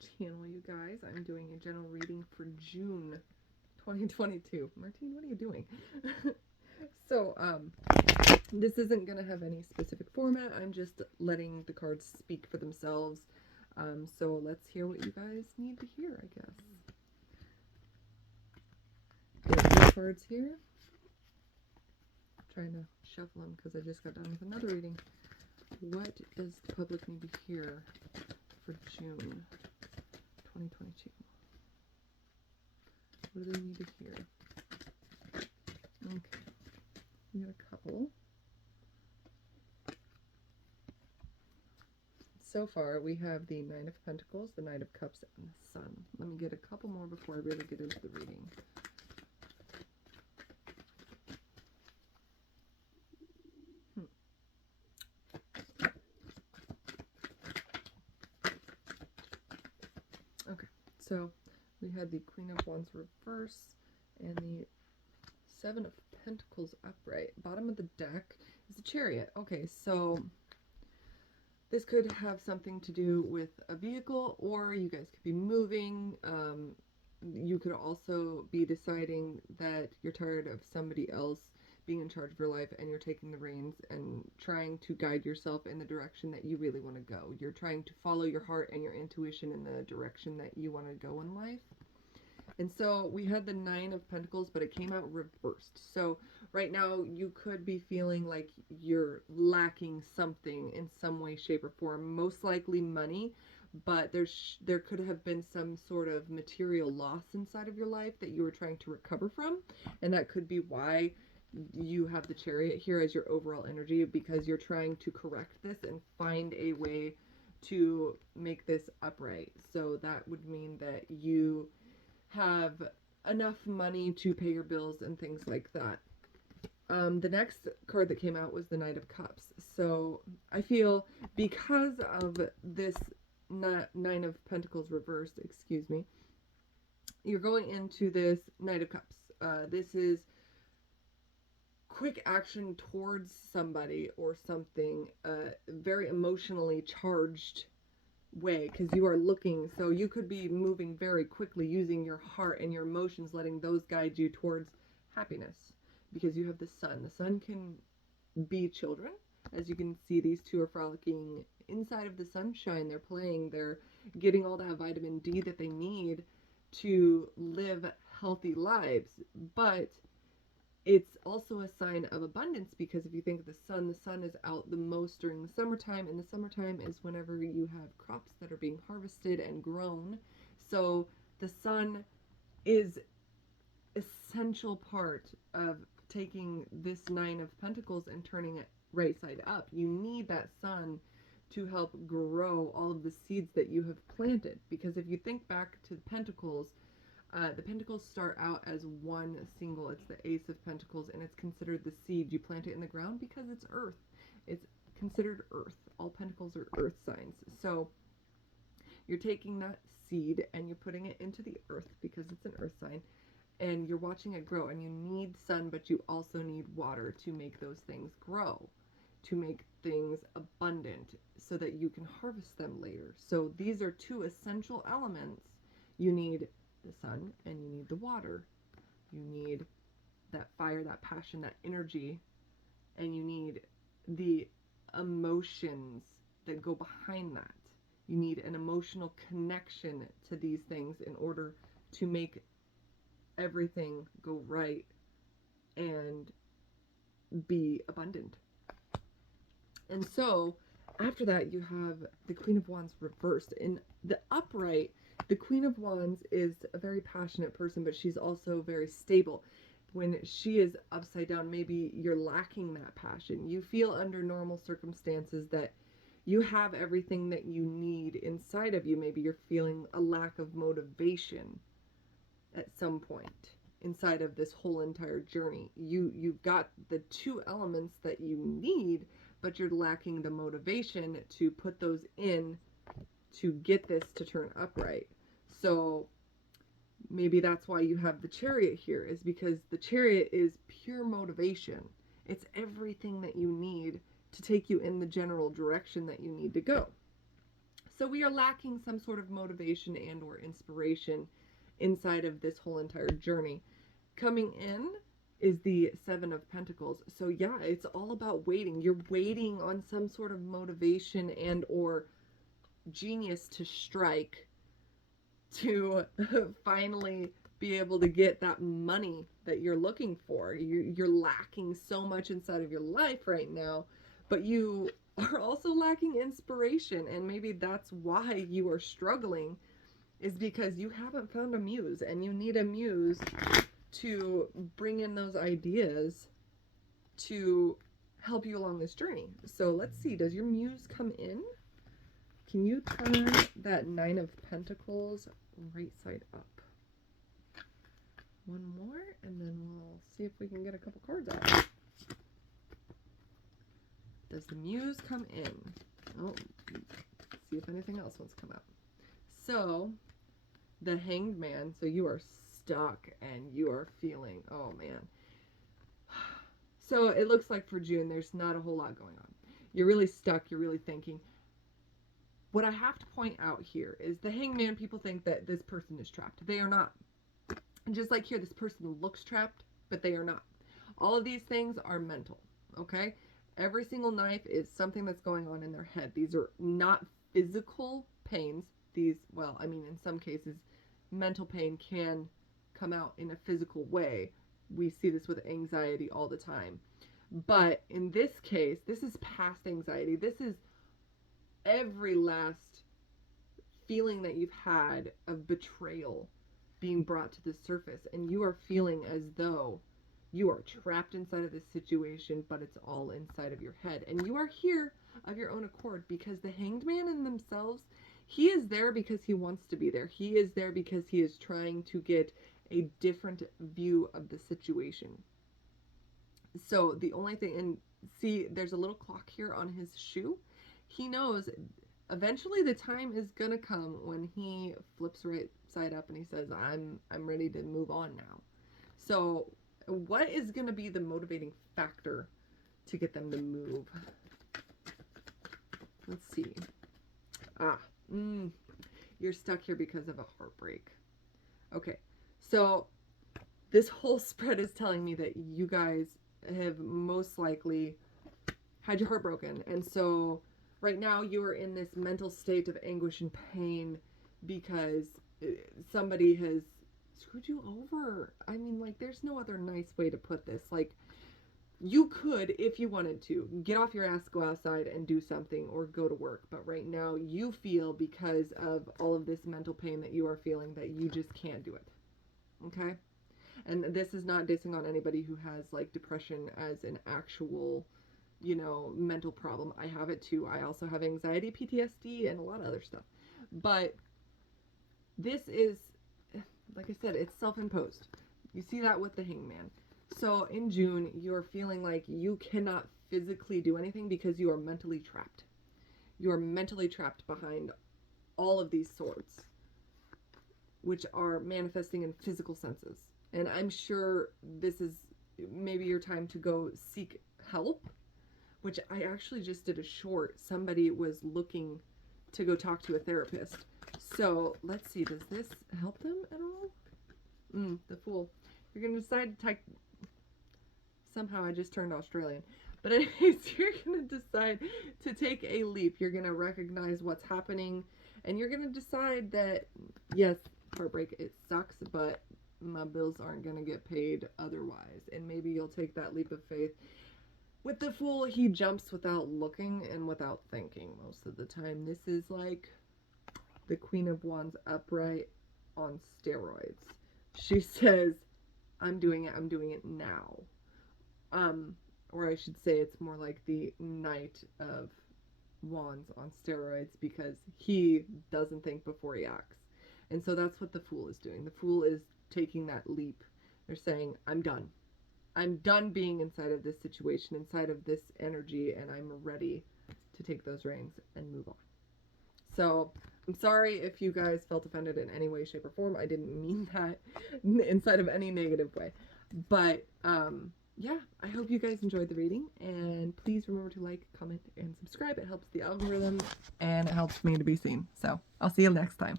channel, you guys. I'm doing a general reading for June 2022. Martine, what are you doing? So, this isn't going to have any specific format. I'm just letting the cards speak for themselves. So let's hear what you guys need to hear, I guess. There's the cards here. I'm trying to shuffle them because I just got done with another reading. What does the public need to hear for June 2022? What do they need to hear? Okay, we got a couple. So far, we have the Nine of Pentacles, the Knight of Cups, and the Sun. Let me get a couple more before I really get into the reading. Okay, so we had the Queen of Wands reverse and the Seven of Pentacles upright. Bottom of the deck is the Chariot. Okay, so this could have something to do with a vehicle, or you guys could be moving. You could also be deciding that you're tired of somebody else being in charge of your life and you're taking the reins and trying to guide yourself in the direction that you really want to go. You're trying to follow your heart and your intuition in the direction that you want to go in life. And so we had the Nine of Pentacles, but it came out reversed. So right now you could be feeling like you're lacking something in some way, shape, or form. Most likely money, but there could have been some sort of material loss inside of your life that you were trying to recover from, and that could be why you have the Chariot here as your overall energy, because you're trying to correct this and find a way to make this upright. So that would mean that you have enough money to pay your bills and things like that. The next card that came out was the Knight of Cups. So I feel because of this Nine of Pentacles reversed, excuse me, you're going into this Knight of Cups. This is quick action towards somebody or something, very emotionally charged way, because you are looking, so you could be moving very quickly using your heart and your emotions, letting those guide you towards happiness, because you have the Sun. The Sun can be children. As you can see, these two are frolicking inside of the sunshine. They're playing, they're getting all that vitamin D that they need to live healthy lives. But it's also a sign of abundance, because if you think of the sun is out the most during the summertime, and the summertime is whenever you have crops that are being harvested and grown. So the sun is essential part of taking this Nine of Pentacles and turning it right side up. You need that sun to help grow all of the seeds that you have planted, because if you think back to the Pentacles start out as one single. It's the Ace of Pentacles, and it's considered the seed. You plant it in the ground because it's earth. It's considered earth. All Pentacles are earth signs. So you're taking that seed and you're putting it into the earth because it's an earth sign, and you're watching it grow. And you need sun, but you also need water to make those things grow, to make things abundant so that you can harvest them later. So these are two essential elements. You need the sun and you need the water. You need that fire, that passion, that energy, and you need the emotions that go behind that. You need an emotional connection to these things in order to make everything go right and be abundant. And so after that, you have the Queen of Wands reversed. In the upright, the Queen of Wands is a very passionate person, but she's also very stable. When she is upside down, maybe you're lacking that passion. You feel under normal circumstances that you have everything that you need inside of you. Maybe you're feeling a lack of motivation at some point inside of this whole entire journey. You've got the two elements that you need, but you're lacking the motivation to put those in to get this to turn upright. So maybe that's why you have the Chariot here, is because the Chariot is pure motivation. It's everything that you need to take you in the general direction that you need to go. So we are lacking some sort of motivation and or inspiration inside of this whole entire journey. Coming in is the Seven of Pentacles. So yeah, it's all about waiting. You're waiting on some sort of motivation and or genius to strike to finally be able to get that money that you're looking for. You're lacking so much inside of your life right now, but you are also lacking inspiration, and maybe that's why you are struggling, is because you haven't found a muse, and you need a muse to bring in those ideas to help you along this journey. So let's see, does your muse come in? Can you turn that Nine of Pentacles right side up? One more, and then we'll see if we can get a couple cards out. Does the muse come in? Oh, let's see if anything else wants to come out. So, the Hanged Man, so you are stuck and you are feeling, oh man. So it looks like for June, there's not a whole lot going on. You're really stuck, you're really thinking. What I have to point out here is the Hanged Man, people think that this person is trapped. They are not. And just like here, this person looks trapped, but they are not. All of these things are mental, okay? Every single knife is something that's going on in their head. These are not physical pains. These, well, I mean, in some cases, mental pain can come out in a physical way. We see this with anxiety all the time. But in this case, this is past anxiety. This is every last feeling that you've had of betrayal being brought to the surface, and you are feeling as though you are trapped inside of this situation, but it's all inside of your head, and you are here of your own accord, because the Hanged Man in themselves, he is there because he wants to be there. He is there because he is trying to get a different view of the situation. So the only thing, and see, there's a little clock here on his shoe. He knows eventually the time is gonna come when he flips right side up and he says, I'm ready to move on now. So what is gonna be the motivating factor to get them to move? Let's see. You're stuck here because of a heartbreak. Okay, so this whole spread is telling me that you guys have most likely had your heart broken, and so right now you are in this mental state of anguish and pain because somebody has screwed you over. I mean, like, there's no other nice way to put this. Like, you could, if you wanted to, get off your ass, go outside and do something or go to work. But right now you feel, because of all of this mental pain that you are feeling, that you just can't do it. Okay? And this is not dissing on anybody who has, like, depression as an actual, you know, mental problem. I have it too. I also have anxiety, PTSD, and a lot of other stuff. But this is, like I said, it's self-imposed. You see that with the Hanged Man. So in June, you're feeling like you cannot physically do anything because you are mentally trapped. You are mentally trapped behind all of these swords, which are manifesting in physical senses. And I'm sure this is maybe your time to go seek help, which I actually just did a short. Somebody was looking to go talk to a therapist. So let's see, does this help them at all? The Fool. You're going to decide to take... Somehow I just turned Australian. But anyways, you're going to decide to take a leap. You're going to recognize what's happening. And you're going to decide that, yes, heartbreak, it sucks, but my bills aren't going to get paid otherwise. And maybe you'll take that leap of faith. With the Fool, he jumps without looking and without thinking most of the time. This is like the Queen of Wands upright on steroids. She says, I'm doing it now. Or I should say it's more like the Knight of Wands on steroids, because he doesn't think before he acts. And so that's what the Fool is doing. The Fool is taking that leap. They're saying, I'm done. I'm done being inside of this situation, inside of this energy, and I'm ready to take those reins and move on. So I'm sorry if you guys felt offended in any way, shape, or form. I didn't mean that inside of any negative way. But yeah, I hope you guys enjoyed the reading, and please remember to like, comment, and subscribe. It helps the algorithm and it helps me to be seen. So I'll see you next time.